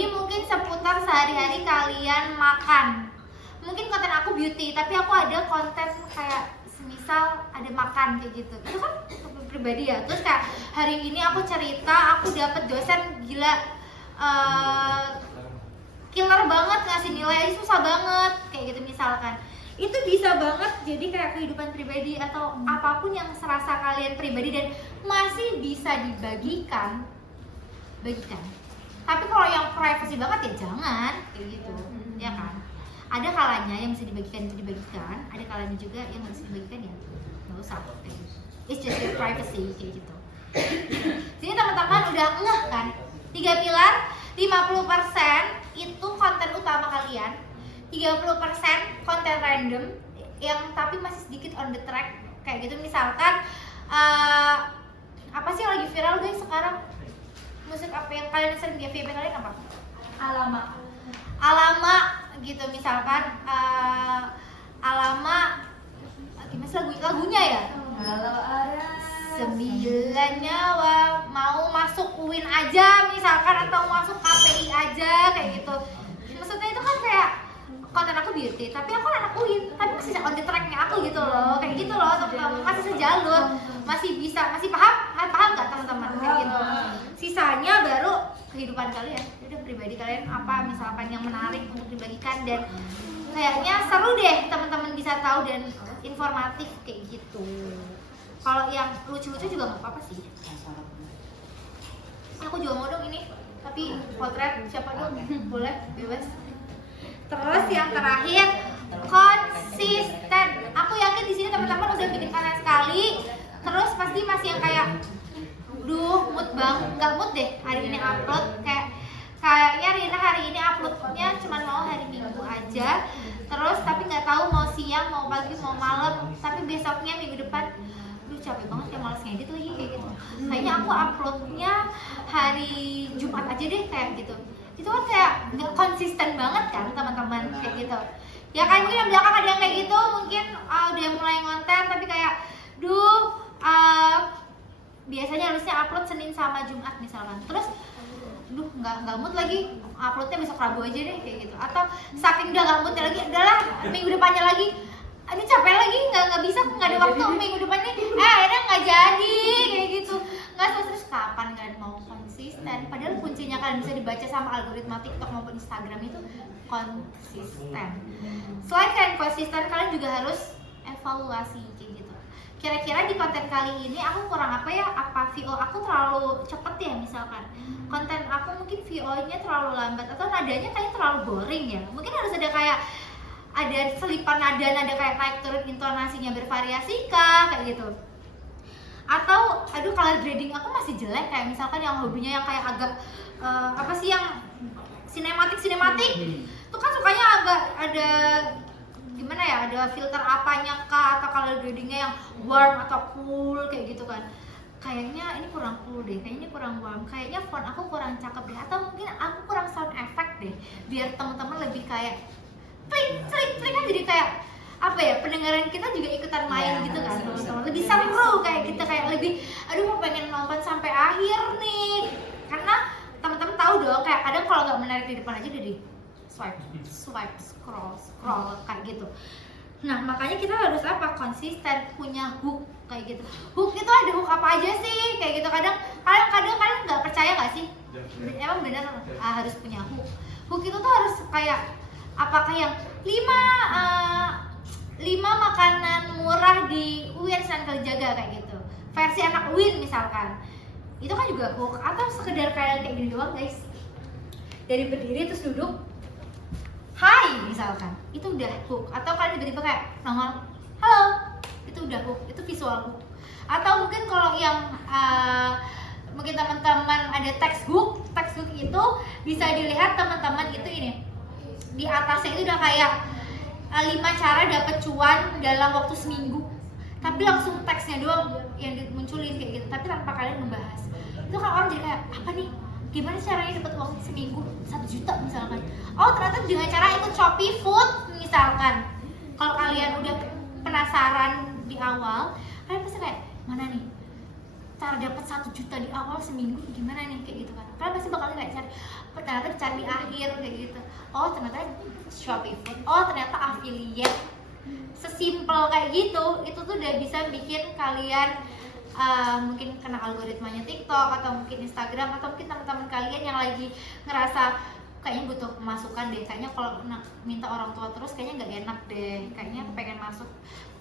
mungkin seputar sehari-hari kalian makan. Mungkin konten aku beauty, tapi aku ada konten kayak semisal ada makan kayak gitu. Itu kan pribadi ya. Terus kayak hari ini aku cerita aku dapet dosen gila killer banget, ngasih nilai susah banget kayak gitu misalkan. Itu bisa banget jadi kayak kehidupan pribadi atau apapun yang serasa kalian pribadi dan masih bisa bagikan. Tapi kalau yang privacy banget ya jangan kayak gitu, ya kan? Ada kalanya yang bisa dibagikan, ada kalanya juga yang nggak bisa dibagikan ya nggak usah kayak gitu. It's just your privacy kayak gitu. Jadi teman-teman udah ngeh kan? 3 pilar, 50% itu konten utama kalian, 30% konten random yang tapi masih sedikit on the track kayak gitu. Misalkan apa sih yang lagi viral guys sekarang? Musik apa yang kalian sering di FYP kalian apa? Alama gitu misalkan Alama gimana sih lagunya ya? Kalau ada 9 nyawa mau masuk UIN aja misalkan atau masuk KPI aja kayak gitu. Maksudnya itu kan kayak konten aku beauty, tapi aku anak UIN, tapi masih on the tracknya aku gitu loh, kayak gitu loh teman-teman, masih sejalur, masih paham nggak teman-teman kayak gitu. Sisanya baru kehidupan kalian, udah pribadi kalian apa misalkan yang menarik untuk dibagikan dan kayaknya seru deh teman-teman bisa tahu dan informatif kayak gitu. Kalau yang lucu-lucu juga nggak apa-apa sih. Aku juga mau dong ini, tapi potret siapa dong? Boleh, bebas. Terus yang terakhir konsisten. Aku yakin di sini teman-teman udah bikin konten sekali, terus pasti masih yang kayak, duh mood bang, nggak mood deh hari ini upload kayaknya Rina hari ini uploadnya cuma mau hari Minggu aja, terus tapi nggak tahu mau siang, mau pagi, mau malam, tapi besoknya minggu depan, duh capek banget ya malas ngedit lagi kayak gitu. Kayaknya aku uploadnya hari Jumat aja deh kayak gitu. Itu kan kayak nggak konsisten banget kan teman-teman kayak gitu. Ya kayak mungkin yang belakang ada yang kayak gitu, mungkin udah mulai ngonten tapi kayak, duh biasanya harusnya upload Senin sama Jumat misalkan. Terus duh nggak mood lagi, uploadnya besok Rabu aja deh kayak gitu. Atau saking udah nggak moodnya lagi, udahlah minggu depannya lagi, aduh capek lagi, nggak bisa, nggak ada waktu minggu depannya, akhirnya nggak jadi kayak gitu. Nggak terus kapan kan mau konsisten, padahal kuncinya kalian bisa dibaca sama algoritma TikTok maupun Instagram itu konsisten. Selain kalian konsisten, kalian juga harus evaluasi kayak gitu. Kira-kira di konten kali ini aku kurang apa ya? Apa VO aku terlalu cepet ya misalkan? Konten aku mungkin VO-nya terlalu lambat atau nadanya kayak terlalu boring ya? Mungkin harus ada kayak ada selipan nada kayak naik turun intonasinya bervariasi kah kayak gitu. Atau aduh color grading aku masih jelek kayak misalkan yang hobinya yang kayak agak apa sih yang sinematik itu kan sukanya agak ada gimana ya, ada filter apanya kah atau color gradingnya yang warm atau cool kayak gitu kan. Kayaknya ini kurang cool deh, kayaknya ini kurang warm, kayaknya font aku kurang cakep deh, atau mungkin aku kurang sound effect deh biar teman-teman lebih kayak pling kan jadi kayak apa ya, pendengaran kita juga ikutan main gitu kan teman-teman, lebih seru kayak kita kayak lebih aduh mau pengen nonton sampai akhir nih, karena teman-teman tahu dong kayak kadang kalau nggak menarik di depan aja udah di swipe scroll kayak gitu. Nah makanya kita harus apa, konsisten, punya hook kayak gitu. Hook itu ada hook apa aja sih kayak gitu. Kadang kalian nggak percaya nggak sih, emang bener harus punya hook. Hook itu tuh harus kayak apakah yang 5 makanan murah di UIN Sunan Kalijaga kayak gitu, versi anak UIN misalkan, itu kan juga hook. Atau sekedar kalian kayak gini doang guys, dari berdiri terus duduk hai misalkan, itu udah hook. Atau kalian tiba-tiba kayak nongol halo, itu udah hook, itu visual hook. Atau mungkin kalau yang mungkin teman-teman ada text hook itu bisa dilihat teman-teman itu ini di atasnya itu udah kayak 5 cara dapet cuan dalam waktu seminggu tapi langsung teksnya doang yang dimunculin kayak gitu, tapi tanpa kalian membahas. Itu kan orang jadi kayak apa nih, gimana caranya dapat uang seminggu 1 juta misalkan. Oh ternyata dengan cara ikut Shopee Food misalkan. Kalau kalian udah penasaran di awal, kalian pasti kayak mana nih cara dapat 1 juta di awal seminggu gimana nih kayak gitu kan. Kalian pasti bakal kayak cari, ternyata dicari di akhir kayak gitu. Oh ternyata Shopee Food, oh ternyata affiliate. Sesimpel kayak gitu, itu tuh udah bisa bikin kalian mungkin kena algoritmanya TikTok atau mungkin Instagram, atau mungkin teman-teman kalian yang lagi ngerasa kayaknya butuh pemasukan deh, kayaknya kalau minta orang tua terus kayaknya nggak enak deh, kayaknya pengen masuk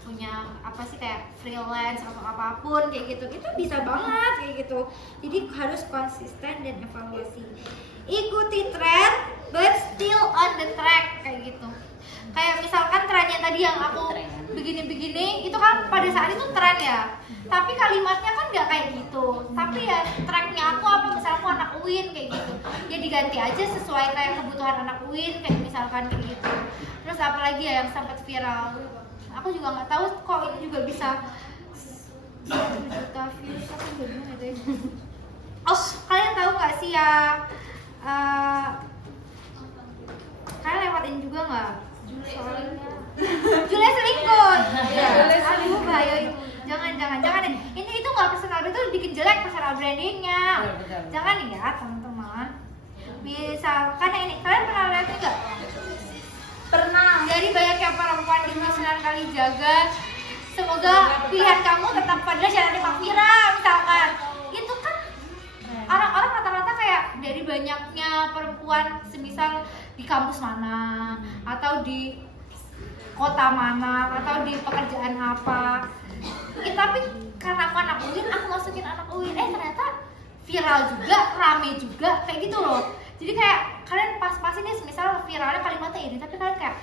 punya apa sih kayak freelance atau apapun kayak gitu, itu bisa banget kayak gitu. Jadi harus konsisten dan evaluasi, ikuti tren but still on the track kayak gitu. Kayak misalkan trennya tadi yang aku begini-begini, itu kan pada saat itu tren ya, tapi kalimatnya kan nggak kayak gitu. Tapi ya tracknya aku apa, misalnya aku anak UIN kayak gitu, ya diganti aja sesuai kayak kebutuhan anak UIN kayak misalkan kayak gitu. Terus apalagi ya yang sempat viral, aku juga nggak tahu kok ini juga bisa 1 juta views, aku juga bingung ya deh. Oh kalian tahu nggak sih ya, kalian lewatin juga nggak? Julia selingkuh. Aduh bahaya. Jangan deh. Ini itu nggak personal, itu bikin jelek personal brandingnya. Jangan ya teman-teman. Misalkan yang ini, kalian pernah lihat nggak? Pernah. Dari banyaknya perempuan di Sunan Kalijaga, semoga pilihan kamu tetap pada Syahrani Mahfira misalkan. Itu kan orang-orang rata-rata kayak dari banyaknya perempuan, semisal di kampus mana atau di kota mana atau di pekerjaan apa, tapi karena aku anak UIN, aku masukin anak UIN, ternyata viral juga, rame juga kayak gitu loh. Jadi kayak kalian pas-pasin nih, misal viralnya kalimatnya ini, tapi kalian kayak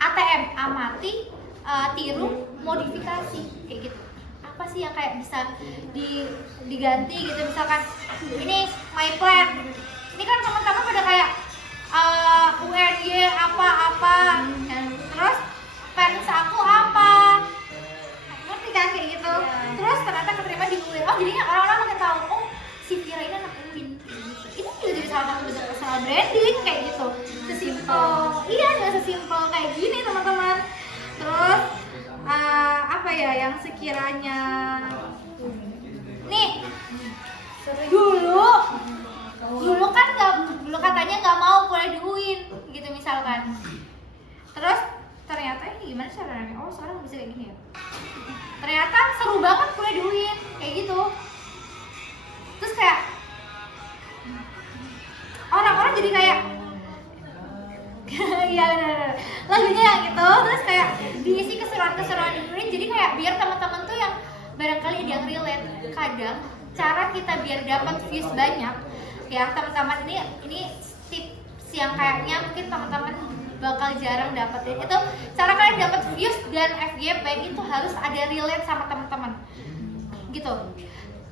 ATM, amati, tiru, modifikasi kayak gitu. Apa sih yang kayak bisa diganti gitu, misalkan ini my plan, ini kan teman-teman pada kayak UNY apa-apa, terus fans aku apa, ngerti kan kayak gitu. Terus ternyata keterima di UIN, oh jadinya orang-orang makin tahu, oh si Vira ini anak UIN kayak gitu. Itu juga jadi salah satu bentuk personal branding kayak gitu. Sesimpel, iya nggak sesimpel kayak gini teman-teman. Terus apa ya yang sekiranya nih dulu kan dulu katanya nggak mau kuliah di UIN gitu misalkan. Terus ternyata ini gimana caranya? Oh sekarang bisa kayak gini ya. Ternyata seru banget kuliah di UIN kayak gitu. Terus kayak orang-orang jadi kayak iya benar lagunya yang gitu. Terus kayak diisi keseruan-keseruan di UIN. Jadi kayak biar teman-teman tuh yang barangkali ada yang relate, kadang cara kita biar dapat views banyak ya teman-teman, ini tips yang kayaknya mungkin teman-teman bakal jarang dapetin. Itu cara kalian dapat views dan FYP itu harus ada relate sama teman-teman gitu.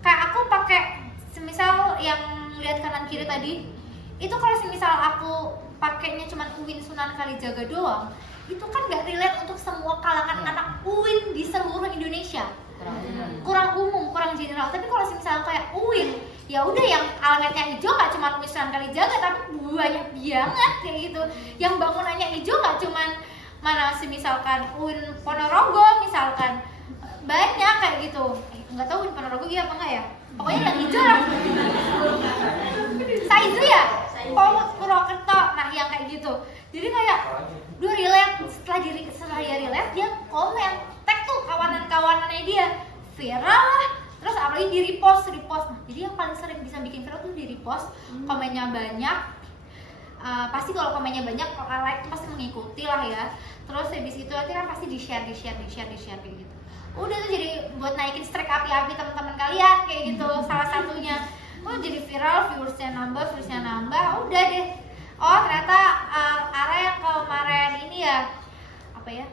Kayak aku pakai semisal yang lihat kanan kiri tadi itu, kalau semisal aku pakainya cuma UIN Sunan Kalijaga doang, itu kan nggak relate untuk semua kalangan anak UIN di seluruh Indonesia. Kurang umum, kurang general. Tapi kalau misalnya kayak UIN, ya udah yang alamatnya hijau nggak cuma UIN Sunan Kalijaga, tapi banyak banget kayak gitu. Yang bangunannya hijau nggak cuma mana misalkan UIN Ponorogo misalkan, banyak kayak gitu. Nggak tahu UIN Ponorogo iya apa enggak ya? Pokoknya yang hijau lah. Saizu ya? Purwokerto, nah yang kayak gitu. Jadi kayak relate, setelah dia relate, dia komen, tag tuh kawanan-kawanannya dia, viral lah. Terus apalagi di repost. Nah, jadi yang paling sering bisa bikin viral tuh di repost, komennya banyak. Pasti kalau komennya banyak, like pasti mengikuti lah ya. Terus habis itu nanti kan pasti di share kayak gitu. Udah tuh jadi buat naikin strike api-api teman-teman kalian kayak gitu. Salah satunya, oh jadi viral, viewersnya nambah, udah deh. Oh ternyata Ara yang kemarin ini ya, apa ya?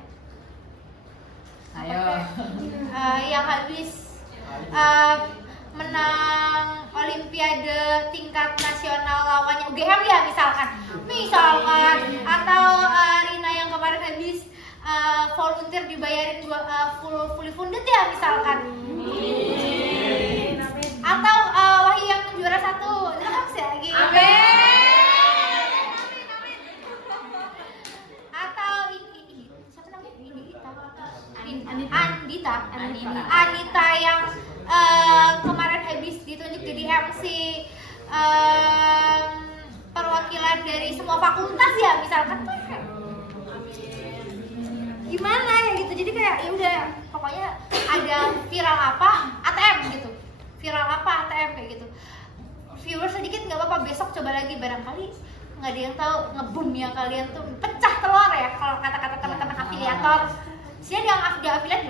Yang habis menang Olimpiade tingkat nasional lawannya UGM ya misalkan, atau Rina yang kemarin habis volunteer dibayarin fully funded ya misalkan. Atau Wahyu yang juara 1, itu kan sih lagi. Atau ini siapa namanya? Anita yang kemarin habis ditunjuk jadi MC perwakilan dari semua fakultas ya misalkan tuh gimana ya gitu. Jadi kayak ya udah pokoknya ada viral apa ATM gitu, viral apa ATM kayak gitu. Viewer sedikit nggak apa-apa, besok coba lagi, barangkali nggak ada yang tahu ngebum ya kalian tuh pecah telur ya kalau kata-kata teman-teman afiliator. Sini yang afiliat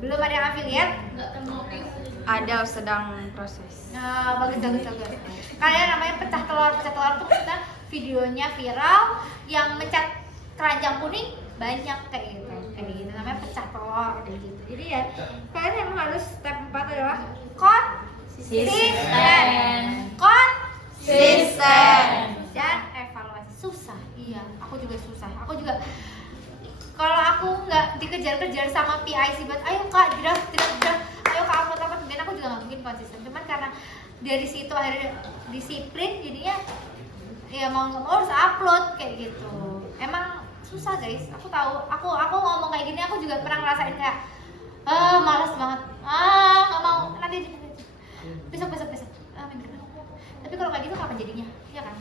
belum ada yang afiliat? Ada, sedang proses. Nah, bagus. Kalian namanya pecah telur tuh kita videonya viral, yang mencat keranjang kuning banyak kayak gitu namanya pecah telur kayak gitu. Jadi ya kalian emang harus step 4 adalah konsisten dan evaluasi. Susah, iya, aku juga susah. Aku juga kalau aku nggak dikejar-kejar sama PIC buat ayo kak draft, ayo kak upload, kemudian aku juga nggak mungkin konsisten. Cuman karena dari situ akhirnya disiplin, jadinya ya mau nggak mau harus upload kayak gitu. Emang susah guys, aku tahu. Aku ngomong kayak gini, aku juga pernah ngerasain kayak malas banget, nggak mau, nanti besok minggu depan. Tapi kalau kayak gitu kapan jadinya, ya kan?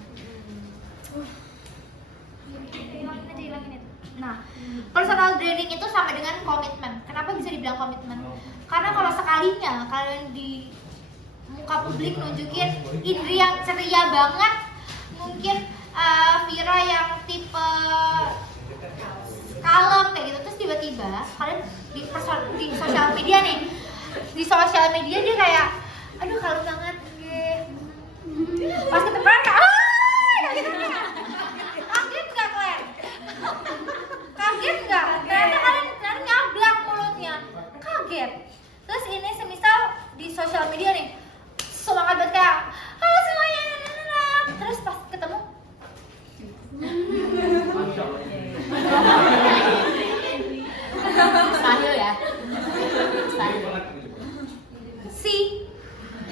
Hilangin itu. Nah, personal branding itu sama dengan komitmen. Kenapa bisa dibilang komitmen? Karena kalau sekalinya kalian di muka publik nunjukin Indri yang ceria banget, mungkin Vira yang tipe kalem kayak gitu, terus tiba-tiba kalian di sosial media nih, di sosial media dia kayak aduh kalem banget pas ketemuan kayak gitu. Kaget nggak kalian? Kaget nggak? Ternyata kalian nyablak mulutnya, kaget. Terus ini semisal di sosial media nih semangat banget kayak halo semuanya, terus pas ketemu Mustahil ya.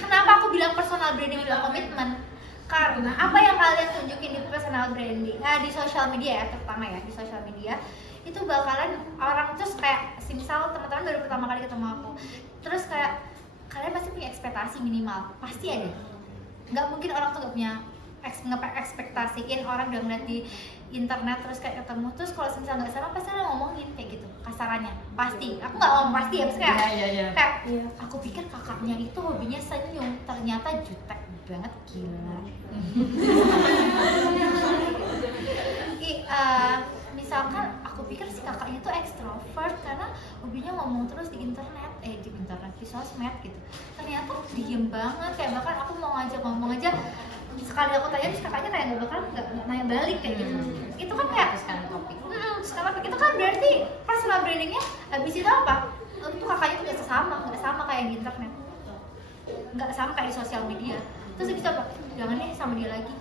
Kenapa aku bilang personal branding adalah komitmen? Karena apa yang kalian tunjukin di personal branding, di sosial media ya, terutama ya di sosial media, itu bakalan orang terus kayak misal teman-teman baru pertama kali ketemu aku, terus kayak kalian pasti punya ekspektasi minimal, pasti ada. Nggak mungkin orang tuh nggak punya ekspektasiin orang udah ngeliat di internet terus kayak ketemu, terus kalau misalnya nggak sama pasti orang ngomongin kayak gitu kasarannya, pasti. Aku nggak ngomong pasti ya, maksudnya kayak aku pikir kakaknya itu hobinya senyum, ternyata jutek banget, gila. Misalkan aku pikir si kakaknya tuh ekstrovert karena hobinya ngomong terus di internet, di sosmed gitu. Ternyata diem banget, kayak bahkan aku mau ngajak ngomong aja, sekali aku tanya terus kakaknya kayak nggak nanya balik kayak gitu. Itu kan kayak sekarang topik itu kan berarti personal brandingnya habis itu apa? Untuk kakaknya tuh nggak sama kayak di internet, nggak sama kayak di sosial media. Terus bisa apa? Jangan nih sama dia lagi.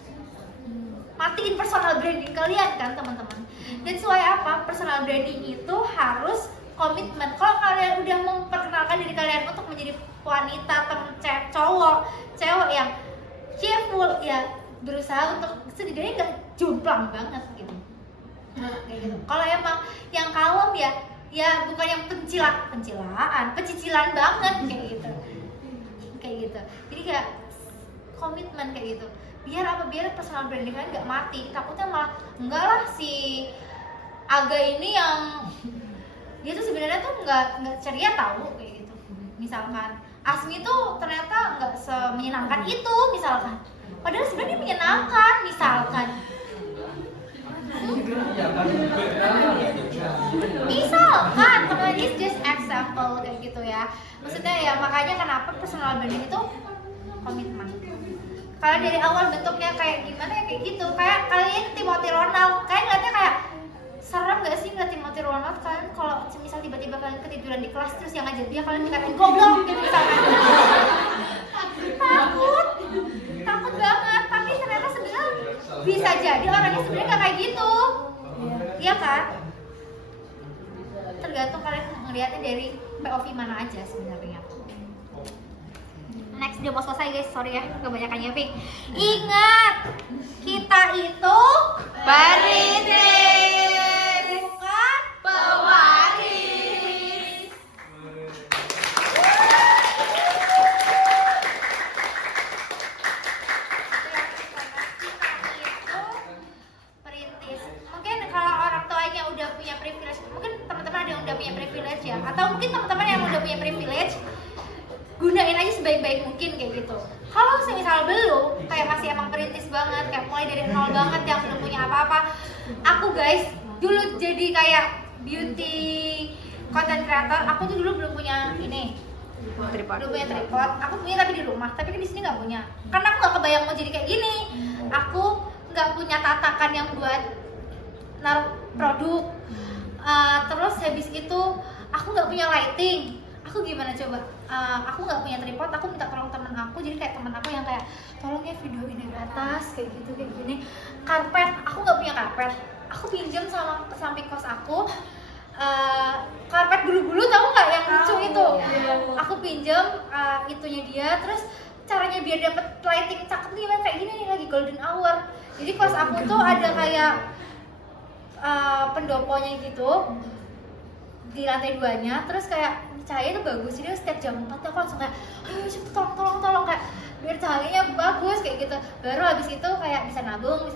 Matiin personal branding kalian kan teman-teman. Dan sesuai apa? Personal branding itu harus komitmen. Kalau kalian udah memperkenalkan diri kalian untuk menjadi wanita, cewek yang cheerful, ya berusaha untuk setidaknya nggak jomplang banget gitu. Kayak gitu. Kalau emang yang kalem ya bukan yang pecicilan banget kayak gitu. Jadi kayak komitmen kayak gitu. Biar personal branding kalian nggak mati. Takutnya malah enggak lah, si Aga ini yang dia tuh sebenarnya tuh nggak ceria tahu kayak gitu. Misalkan Asmi tuh ternyata nggak semenyenangkan itu misalkan. Padahal sebenarnya menyenangkan misalkan. Misalkan, teman is just example kayak gitu ya. Maksudnya ya makanya kenapa personal branding itu komitmen. Kalian dari awal bentuknya kayak gimana ya kayak gitu. Kayak kalian Timothy Ronald, kalian ngeliatnya kayak serem gak sih ngeliat Timothy Ronald? Kalian kalau misal tiba-tiba kalian ketiduran di kelas terus yang ngajar dia kalian dikatain goblok gitu misalkan. Takut banget. Tapi ternyata sebenarnya bisa jadi orangnya sebenarnya gak kayak gitu. Iya kan? tergantung kalian ngeliatnya dari POV mana aja sebenarnya. Next dia mau selesai guys, sorry ya kebanyakan nyiapin. Ingat, kita itu Perintis, bukan pewaris. perintis. Mungkin kalau orang tuanya udah punya privilege, mungkin teman-teman ada yang udah punya privilege ya, atau mungkin teman-teman yang udah punya privilege, gunain aja sebaik-baik mungkin kayak gitu. Kalau misal belum, kayak masih emang perintis banget, kayak mulai dari nol banget yang belum punya apa-apa. Aku guys, dulu jadi kayak beauty content creator, aku tuh dulu belum punya ini. Tripod. Belum punya tripod, aku punya tapi di rumah, tapi kan di sini nggak punya. Karena aku nggak kebayang mau jadi kayak gini. Aku nggak punya tatakan yang buat naruh produk. Terus habis itu aku nggak punya lighting. Aku gimana coba? Aku nggak punya tripod, aku minta tolong teman aku. Jadi kayak teman aku yang kayak tolong ya videoin dari atas kayak gitu kayak gini. Karpet, aku nggak punya karpet. Aku pinjam sama samping kos aku. Karpet bulu-bulu tahu nggak yang lucu itu? Aku pinjam itunya dia, terus caranya biar dapet lighting cakep nih kayak gini nih lagi golden hour. Jadi kos aku tuh ada kayak pendoponya gitu di lantai 2-nya, terus kayak cahaya tuh bagus, jadi setiap jam 4 aku langsung kayak ayo cepet tolong kayak biar cahayanya bagus kayak gitu. Baru habis itu kayak bisa nabung